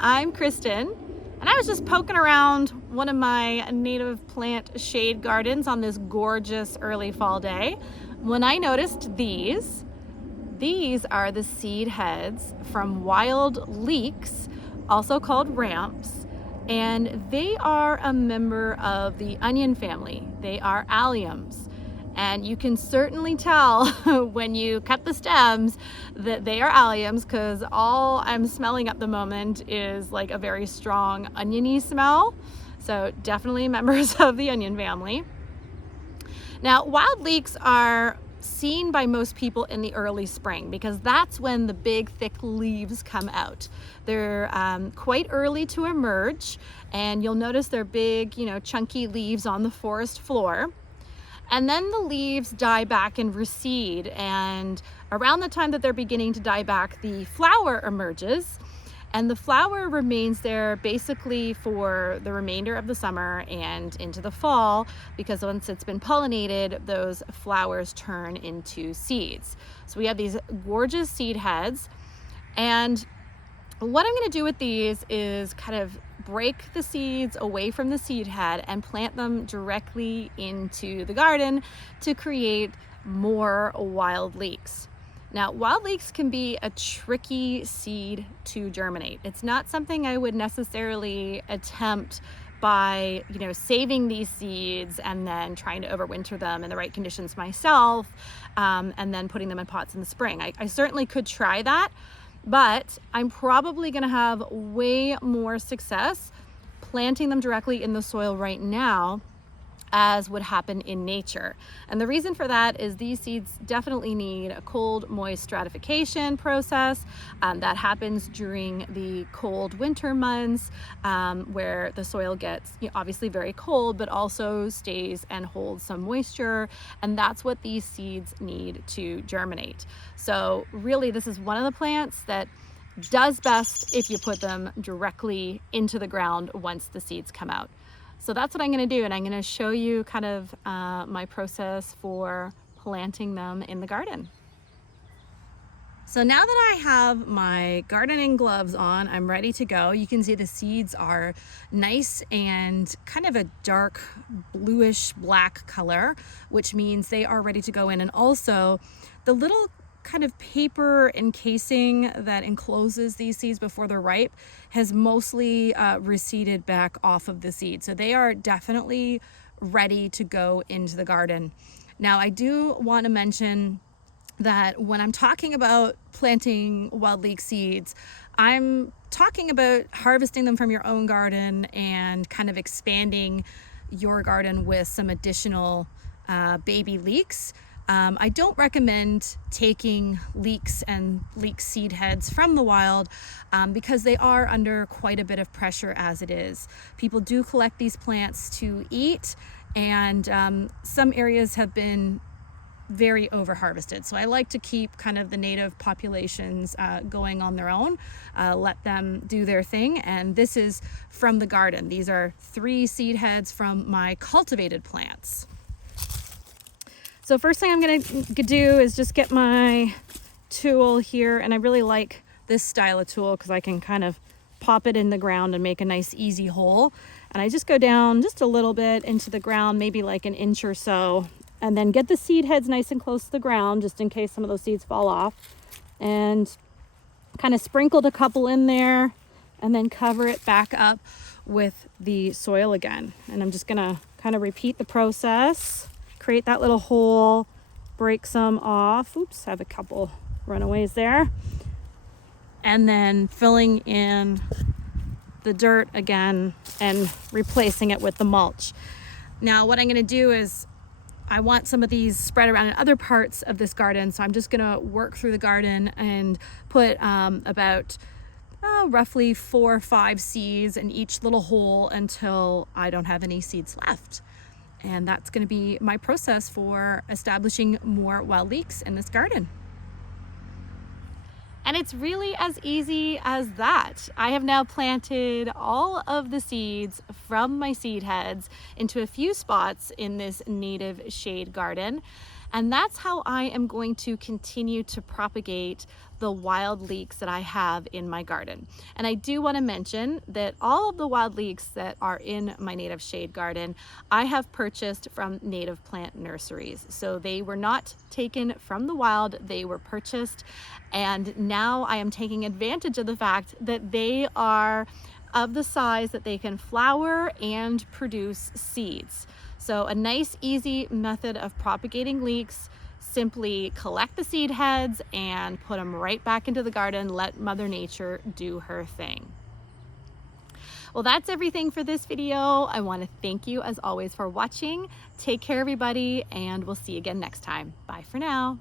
I'm Kristen, and I was just poking around one of my native plant shade gardens on this gorgeous early fall day when I noticed these. These are the seed heads from wild leeks, also called ramps, and they are a member of the onion family. They are alliums. And you can certainly tell when you cut the stems that they are alliums, because all I'm smelling at the moment is like a very strong oniony smell. So definitely members of the onion family. Now, wild leeks are seen by most people in the early spring because that's when the big thick leaves come out. They're quite early to emerge, and you'll notice they're big, chunky leaves on the forest floor. And then the leaves die back and recede, and around the time that they're beginning to die back, the flower emerges, and the flower remains there basically for the remainder of the summer and into the fall, because once it's been pollinated, those flowers turn into seeds. So we have these gorgeous seed heads, and what I'm going to do with these is kind of break the seeds away from the seed head and plant them directly into the garden to create more wild leeks. Now, wild leeks can be a tricky seed to germinate. It's not something I would necessarily attempt by, saving these seeds and then trying to overwinter them in the right conditions myself, and then putting them in pots in the spring. I certainly could try that, but I'm probably going to have way more success planting them directly in the soil right now as would happen in nature. And the reason for that is these seeds definitely need a cold, moist stratification process that happens during the cold winter months, where the soil gets obviously very cold, but also stays and holds some moisture. And that's what these seeds need to germinate. So really, this is one of the plants that does best if you put them directly into the ground once the seeds come out. So that's what I'm going to do, and I'm going to show you kind of my process for planting them in the garden. So now that I have my gardening gloves on, I'm ready to go. You can see the seeds are nice and kind of a dark bluish black color, which means they are ready to go in. And also the little kind of paper encasing that encloses these seeds before they're ripe has mostly receded back off of the seed. So they are definitely ready to go into the garden. Now, I do want to mention that when I'm talking about planting wild leek seeds, I'm talking about harvesting them from your own garden and kind of expanding your garden with some additional baby leeks. I don't recommend taking leeks and leek seed heads from the wild because they are under quite a bit of pressure as it is. People do collect these plants to eat, and some areas have been very over harvested. So I like to keep kind of the native populations going on their own, let them do their thing. And this is from the garden. These are 3 seed heads from my cultivated plants. So first thing I'm going to do is just get my tool here, and I really like this style of tool because I can kind of pop it in the ground and make a nice easy hole. And I just go down just a little bit into the ground, maybe like an inch or so, and then get the seed heads nice and close to the ground just in case some of those seeds fall off, and kind of sprinkled a couple in there and then cover it back up with the soil again. And I'm just going to kind of repeat the process. Create that little hole, break some off. Oops, I have a couple runaways there. And then filling in the dirt again and replacing it with the mulch. Now what I'm going to do is I want some of these spread around in other parts of this garden, so I'm just going to work through the garden and put about roughly 4 or 5 seeds in each little hole until I don't have any seeds left. And that's going to be my process for establishing more wild leeks in this garden. And it's really as easy as that. I have now planted all of the seeds from my seed heads into a few spots in this native shade garden. And that's how I am going to continue to propagate the wild leeks that I have in my garden. And I do want to mention that all of the wild leeks that are in my native shade garden, I have purchased from native plant nurseries. So they were not taken from the wild, they were purchased. And now I am taking advantage of the fact that they are of the size that they can flower and produce seeds. So a nice, easy method of propagating leeks: simply collect the seed heads and put them right back into the garden. Let Mother Nature do her thing. Well, that's everything for this video. I want to thank you as always for watching. Take care, everybody, and we'll see you again next time. Bye for now.